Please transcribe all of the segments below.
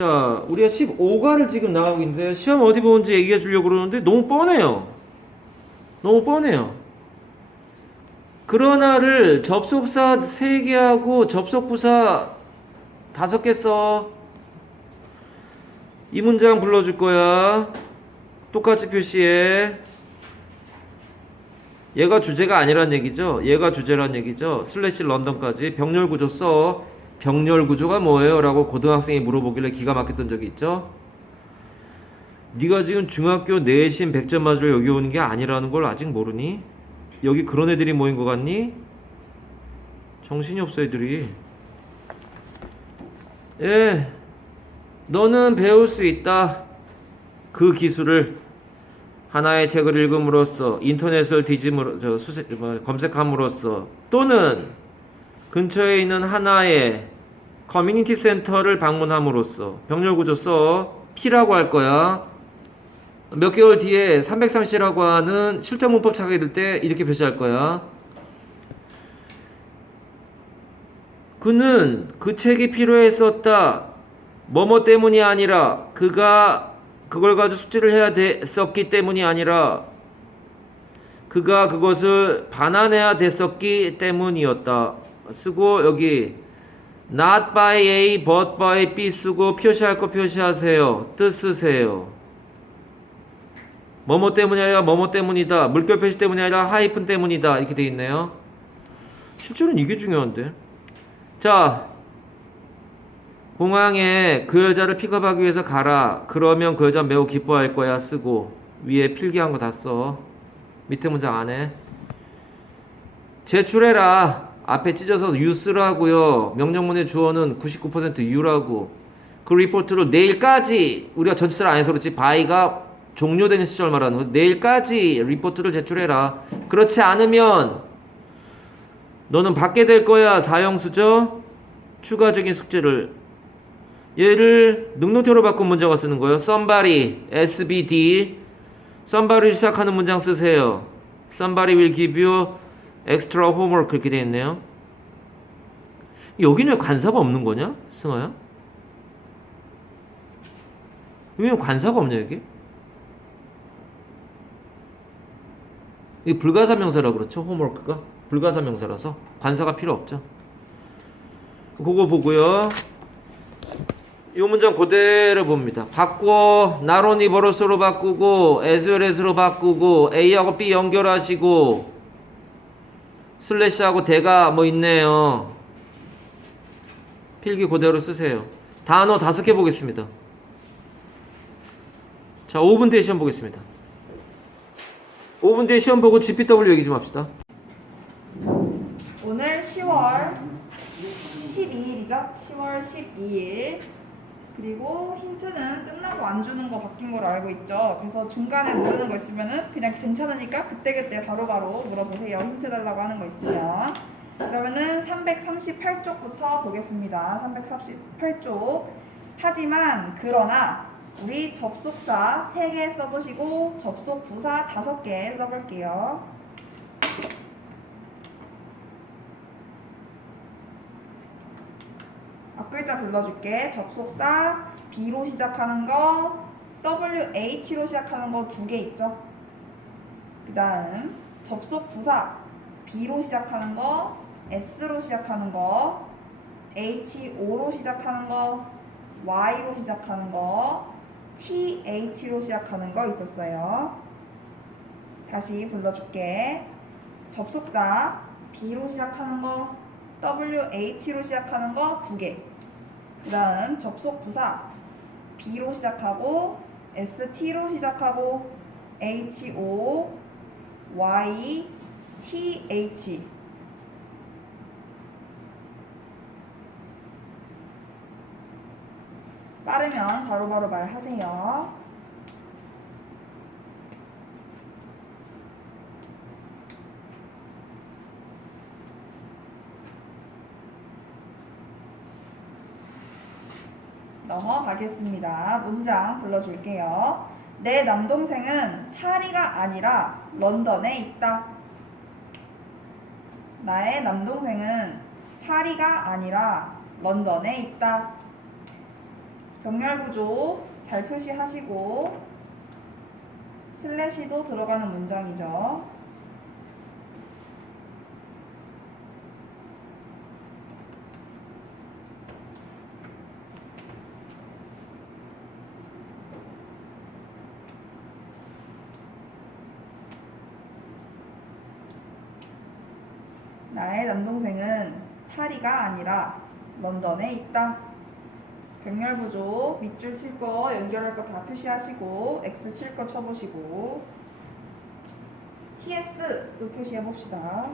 자, 우리가 15가를 지금 나가고 있는데 시험 어디 보는지 얘기해 주려고 그러는데 너무 뻔해요. 너무 뻔해요. 그러나를 접속사 3개하고 접속부사 5개 써. 이 문장 불러줄 거야. 똑같이 표시해. 얘가 주제가 아니란 얘기죠. 얘가 주제란 얘기죠. 슬래시 런던까지 병렬 구조 써. 병렬 구조가 뭐예요? 라고 고등학생이 물어보길래 기가 막혔던 적이 있죠. 네가 지금 중학교 내신 100점 맞으러 여기 오는 게 아니라는 걸 아직 모르니? 여기 그런 애들이 모인 것 같니? 정신이 없어 애들이. 예, 너는 배울 수 있다. 그 기술을 하나의 책을 읽음으로써 인터넷을 뒤짐으로 저 수세, 뭐, 검색함으로써 또는 근처에 있는 하나의 커뮤니티 센터를 방문함으로써 병렬 구조 써 P라고 할 거야. 몇 개월 뒤에 330이라고 하는 실전 문법 찾게 될 때 이렇게 표시할 거야. 그는 그 책이 필요했었다. 뭐뭐 때문이 아니라 그가 그걸 가지고 숙제를 해야 됐었기 때문이 아니라 그가 그것을 반환해야 됐었기 때문이었다. 쓰고 여기 not by A but by B 쓰고 표시할 거 표시하세요. 뜻 쓰세요. 뭐뭐 때문이 아니라 뭐뭐 때문이다. 물결 표시 때문이 아니라 하이픈 때문이다. 이렇게 돼 있네요. 실제로는 이게 중요한데. 자, 공항에 그 여자를 픽업하기 위해서 가라. 그러면 그 여자 매우 기뻐할 거야. 쓰고 위에 필기한 거 다 써. 밑에 문장 안에 제출해라. 앞에 찢어서 you 쓰라고요. 명령문의 주어는 99% you라고. 그 리포트를 내일까지 우리가 전치사를 안 해서 그렇지 by가 종료되는 시절 말하는 거. 내일까지 리포트를 제출해라. 그렇지 않으면 너는 받게 될 거야. 사형수죠. 추가적인 숙제를 얘를 능동태로 바꾼 문장을 쓰는 거예요. somebody, SBD. somebody를 시작하는 문장 쓰세요. somebody will give you extra homework 그렇게 돼 있네요. 여기는 왜 관사가 없는 거냐? 승아야? 왜 관사가 없냐 여기? 이 불가사 명사라 그렇죠? 홈워크가 불가사 명사라서 관사가 필요 없죠. 그거 보고요. 이 문장 그대로 봅니다. 바꿔 나론이 버릇으로 바꾸고 에스웰에스로 바꾸고 A하고 B 연결하시고 슬래시하고 대가 뭐 있네요. 필기 그대로 쓰세요. 단어 다섯 개 보겠습니다. 자, 5분 뒤에 시험 보겠습니다. 5분 뒤에 시험 보고 GPW 얘기 좀 합시다. 오늘 10월 12일이죠? 10월 12일. 그리고 힌트는 끝나고 안 주는 거 바뀐 걸로 알고 있죠. 그래서 중간에 모르는 거 있으면은 그냥 괜찮으니까 그때그때 바로바로 물어보세요. 힌트 달라고 하는 거 있으면. 그러면은 338쪽부터 보겠습니다. 338쪽. 하지만 그러나 우리 접속사 3개 써보시고 접속 부사 5개 써볼게요. 앞글자 불러줄게. 접속사 B로 시작하는 거, WH로 시작하는 거 두 개 있죠. 그 다음 접속 부사 B로 시작하는 거, S로 시작하는 거, HO로 시작하는 거, Y로 시작하는 거, TH로 시작하는 거 있었어요. 다시 불러줄게. 접속사 B로 시작하는 거, WH로 시작하는 거 두 개. 그 다음 접속 부사 B로 시작하고 ST로 시작하고 HO, Y, TH. 빠르면 바로 바로 말하세요. 넘어가겠습니다. 문장 불러줄게요. 내 남동생은 파리가 아니라 런던에 있다. 나의 남동생은 파리가 아니라 런던에 있다. 병렬 구조 잘 표시하시고 슬래시도 들어가는 문장이죠. 나의 남동생은 파리가 아니라 런던에 있다. 병렬 구조 밑줄 칠 거 연결할 거 다 표시하시고 X 칠 거 쳐보시고 TS 또 표시해 봅시다.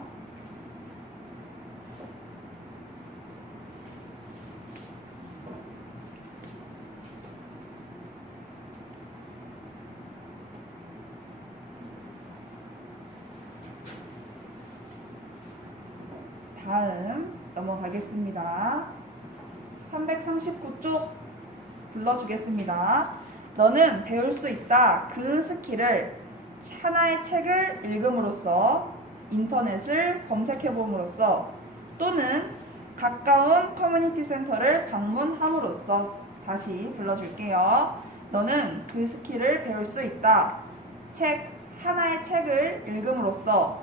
다음 넘어가겠습니다. 339쪽 불러주겠습니다. 너는 배울 수 있다. 그 스킬을 하나의 책을 읽음으로써 인터넷을 검색해봄으로써 또는 가까운 커뮤니티 센터를 방문함으로써 다시 불러줄게요. 너는 그 스킬을 배울 수 있다. 책 하나의 책을 읽음으로써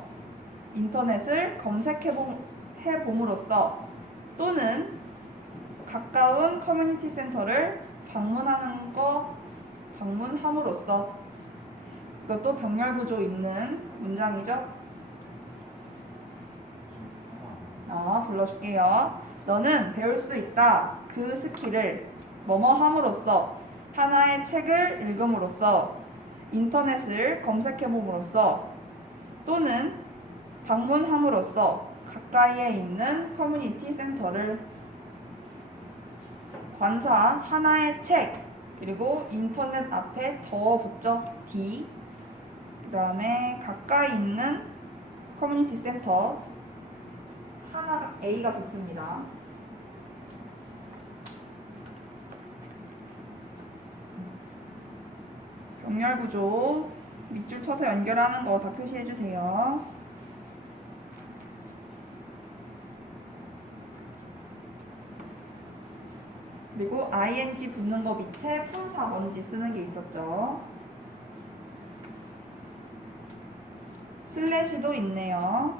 인터넷을 검색해봄으로써 또는 가까운 커뮤니티 센터를 방문하는 거 방문함으로써 이것도 병렬 구조 있는 문장이죠. 아, 불러줄게요. 너는 배울 수 있다. 그 스킬을 뭐뭐 함으로써 하나의 책을 읽음으로써 인터넷을 검색해봄으로써 또는 방문함으로써 가까이에 있는 커뮤니티 센터를 관사 하나의 책 그리고 인터넷 앞에 더 붙죠 D 그 다음에 가까이 있는 커뮤니티 센터 하나 A가 붙습니다. 병렬 구조 밑줄 쳐서 연결하는 거 다 표시해 주세요. 그리고 ing 붙는 거 밑에 품사 뭔지 쓰는 게 있었죠. 슬래시도 있네요.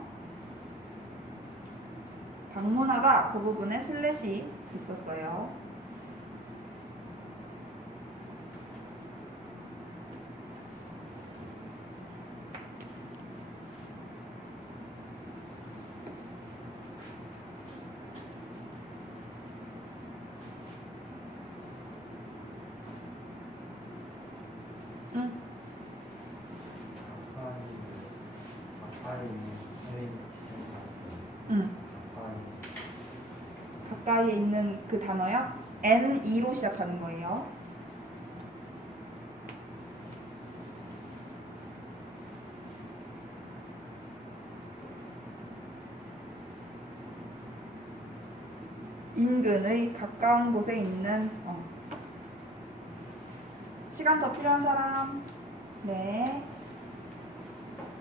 방문화가 그 부분에 슬래시 있었어요. 응. 가까이 있는 커뮤니티 센터 응. 가까이 가까이에 있는 그 단어요? N2로 시작하는 거예요. 인근의 가까운 곳에 있는 어. 시간 더 필요한 사람? 네.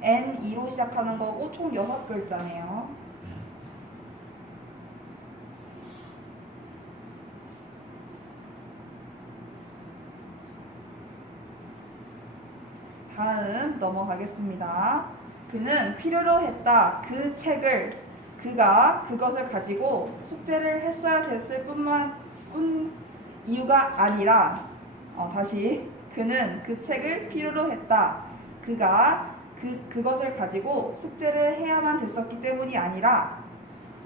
N2로 시작하는 거고 총 6글자네요. 다음 넘어가겠습니다. 그는 필요로 했다. 그 책을 그가 그것을 가지고 숙제를 했어야 됐을 뿐만 뿐 이유가 아니라 어, 다시 그는 그 책을 필요로 했다. 그가 그 그것을 가지고 숙제를 해야만 됐었기 때문이 아니라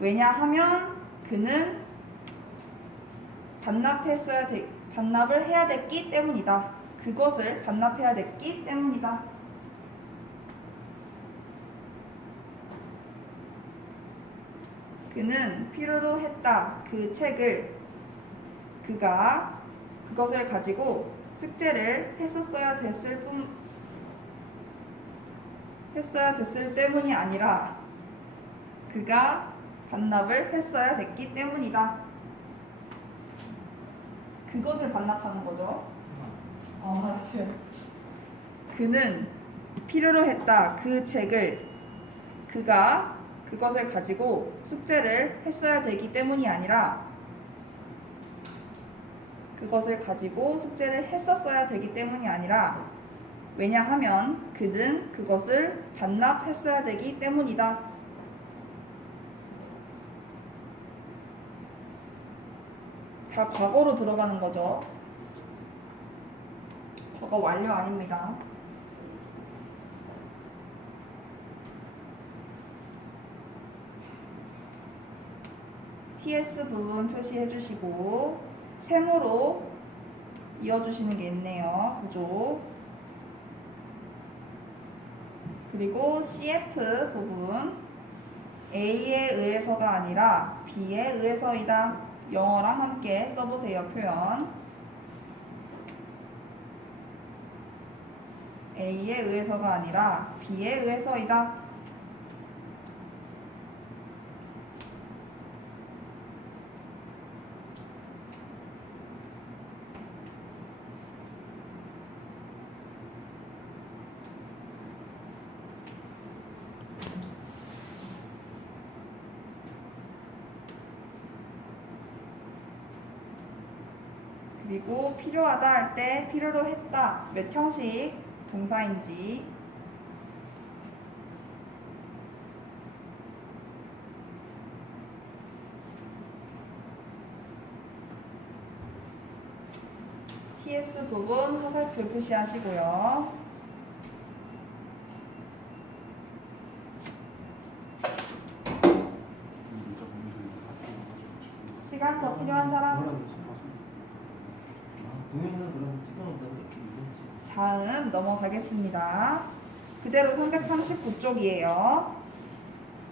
왜냐하면 그는 반납했어야 돼, 반납을 해야 됐기 때문이다. 그것을 반납해야 됐기 때문이다. 그는 필요로 했다. 그 책을 그가 그것을 가지고 숙제를 했었어야 됐을 뿐 했어야 됐을 때문이 아니라 그가 반납을 했어야 됐기 때문이다. 그것을 반납하는 거죠. 어, 알았어요. 그는 필요로 했다. 그 책을 그가 그것을 가지고 숙제를 했어야 되기 때문이 아니라 그것을 가지고 숙제를 했었어야 되기 때문이 아니라 왜냐하면 그는 그것을 반납했어야 되기 때문이다. 다 과거로 들어가는 거죠. 과거 완료 아닙니다. TS 부분 표시해 주시고 세모로 이어주시는 게 있네요. 구조. 그리고 CF 부분 A에 의해서가 아니라 B에 의해서이다. 영어랑 함께 써보세요. 표현. A에 의해서가 아니라 B에 의해서이다. 그리고 필요하다 할 때 필요로 했다 몇 형식 동사인지 TS 부분 화살표 표시하시고요. 시간 더 필요한 사람? 동영상 그럼 찍어놓다가. 다음 넘어가겠습니다. 그대로 339쪽이에요.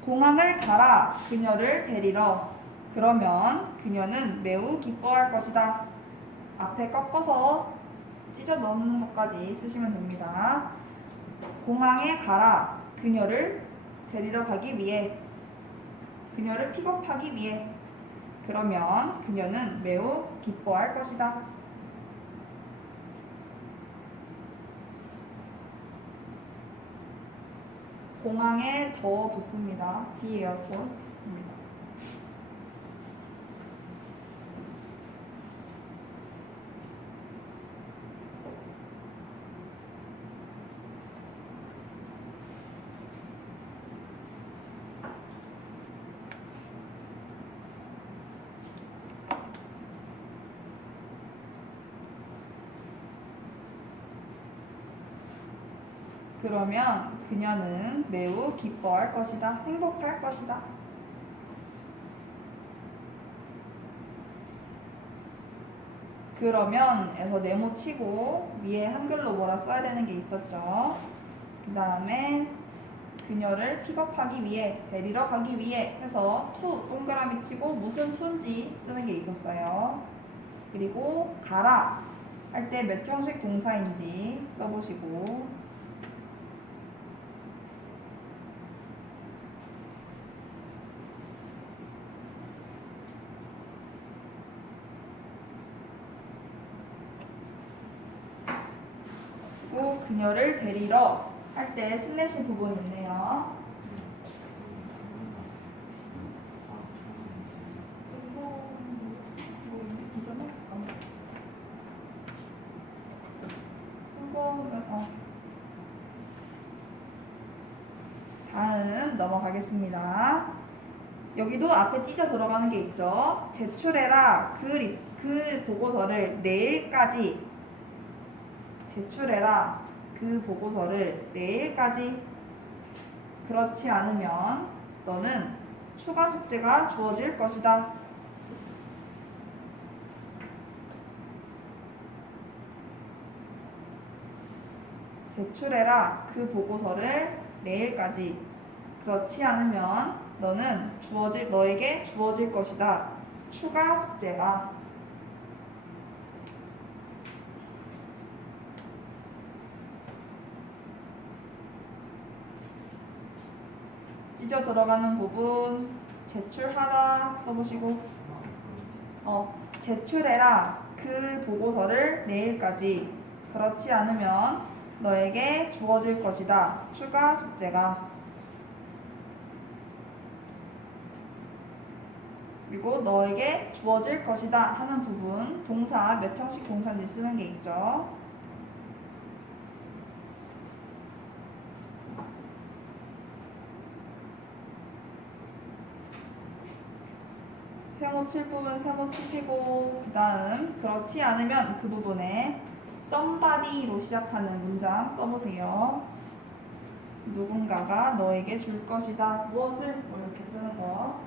공항을 가라 그녀를 데리러 그러면 그녀는 매우 기뻐할 것이다. 앞에 꺾어서 찢어 넣는 것까지 쓰시면 됩니다. 공항에 가라 그녀를 데리러 가기 위해 그녀를 픽업하기 위해 그러면 그녀는 매우 기뻐할 것이다. 공항에 더 붙습니다. D 에어포트입니다. 그러면 그녀는 매우 기뻐할 것이다. 행복할 것이다. 그러면에서 네모 치고 위에 한글로 뭐라 써야 되는 게 있었죠. 그 다음에 그녀를 픽업하기 위해 데리러 가기 위해 해서 to 동그라미 치고 무슨 to인지 쓰는 게 있었어요. 그리고 가라 할 때 몇 형식 동사인지 써보시고 그녀를 데리러 할 때 슬래시 부분 있네요. 다음 넘어가겠습니다. 여기도 앞에 찢어 들어가는 게 있죠. 제출해라 그, 리- 그 보고서를 내일까지 제출해라 그 보고서를 내일까지 그렇지 않으면 너는 추가 숙제가 주어질 것이다. 제출해라 그 보고서를 내일까지 그렇지 않으면 너는 주어질 너에게 주어질 것이다. 추가 숙제가 찢어 들어가는 부분 제출하다 써보시고 어 제출해라. 그 보고서를 내일까지. 그렇지 않으면 너에게 주어질 것이다. 추가 숙제가. 그리고 너에게 주어질 것이다 하는 부분 동사 몇 형식 동사인지 쓰는 게 있죠. 세모 칠 부분 세모 치시고 그 다음 그렇지 않으면 그 부분에 somebody로 시작하는 문장 써보세요. 누군가가 너에게 줄 것이다. 무엇을? 뭐 이렇게 쓰는 거.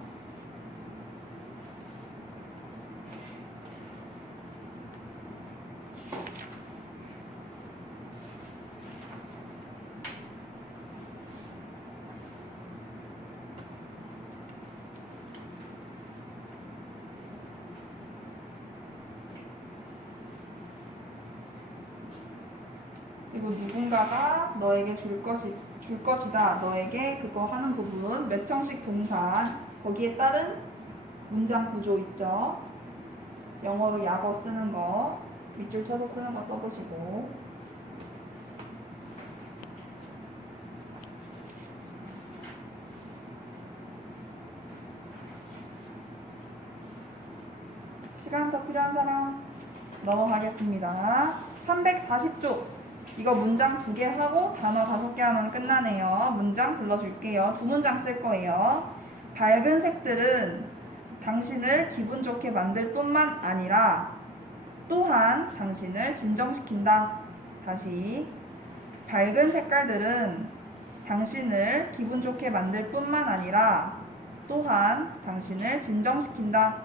그리고 누군가가 너에게 줄 것이 줄 것이다. 너에게 그거 하는 부분 몇 형식 동사 거기에 따른 문장 구조 있죠. 영어로 약어 쓰는 거 빗줄 쳐서 쓰는 거 써보시고 시간 더 필요한 사람 넘어가겠습니다. 340쪽 이거 문장 두 개 하고 단어 다섯 개 하면 끝나네요. 문장 불러줄게요. 두 문장 쓸 거예요. 밝은 색들은 당신을 기분 좋게 만들 뿐만 아니라 또한 당신을 진정시킨다. 다시. 밝은 색깔들은 당신을 기분 좋게 만들 뿐만 아니라 또한 당신을 진정시킨다.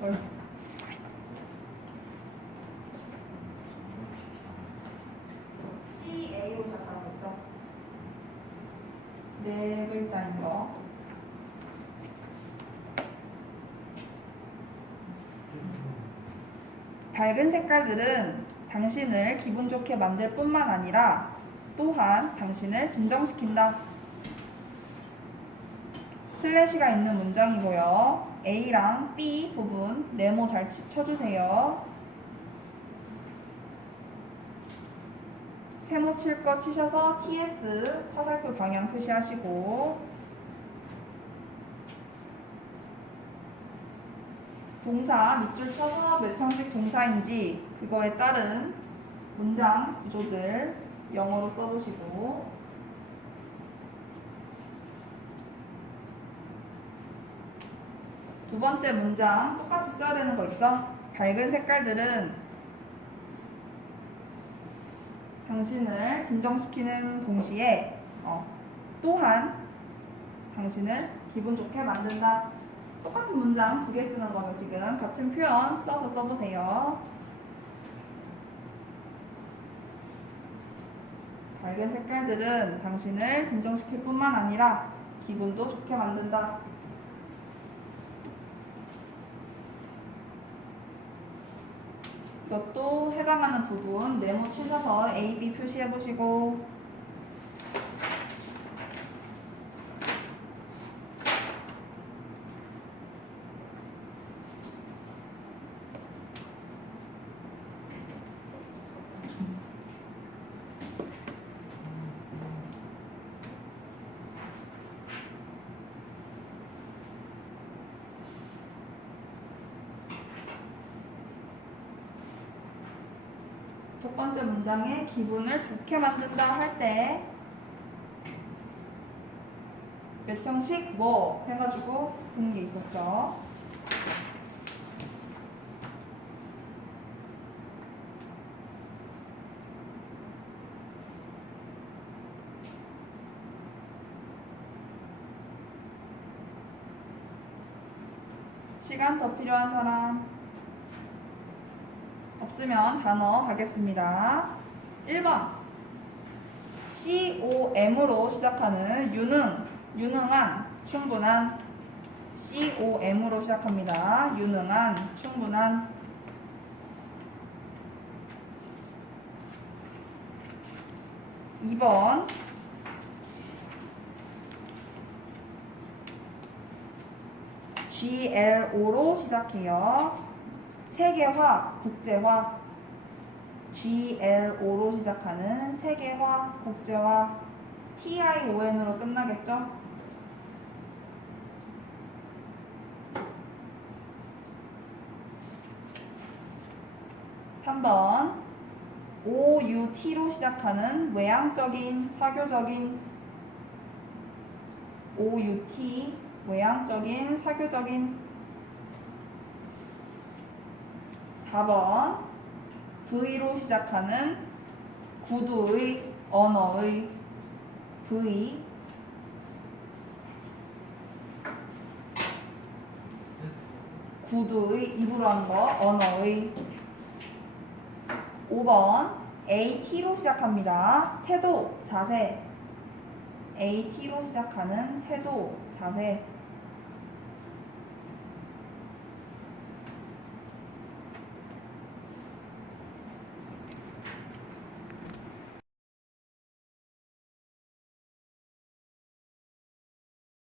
어, CA로 시작하는 거죠. 네 글자인 거. 밝은 색깔들은 당신을 기분 좋게 만들 뿐만 아니라 또한 당신을 진정시킨다. 슬래시가 있는 문장이고요. A랑 B 부분 네모 잘 치- 쳐주세요. 세모 칠 거 치셔서 TS 화살표 방향 표시하시고 동사 밑줄 쳐서 몇 형식 동사인지 그거에 따른 문장 구조들 영어로 써보시고 두 번째 문장 똑같이 써야 되는 거 있죠? 밝은 색깔들은 당신을 진정시키는 동시에 어, 또한 당신을 기분 좋게 만든다. 똑같은 문장 두 개 쓰는 거죠, 지금. 같은 표현 써서 써보세요. 밝은 색깔들은 당신을 진정시킬 뿐만 아니라 기분도 좋게 만든다. 이것도 해당하는 부분 네모 치셔서 A, B 표시해 보시고 번째 문장에 기분을 좋게 만든다 할 때 몇 형식 뭐 해가지고 붙은 게 있었죠. 시간 더 필요한 사람? 없으면 단어 가겠습니다. 1번 COM으로 시작하는 유능, 유능한, 충분한 COM으로 시작합니다. 유능한, 충분한 이번 GLO로 시작해요. 세계화, 국제화. GLO로 시작하는 세계화, 국제화. TION으로 끝나겠죠? 삼번 OUT로 시작하는 외향적인, 사교적인 OUT 외향적인, 사교적인 4번 V로 시작하는 구두의, 언어의 V 구두의 입으로 하는 거, 언어의 5번 AT로 시작합니다. 태도, 자세. AT로 시작하는 태도, 자세.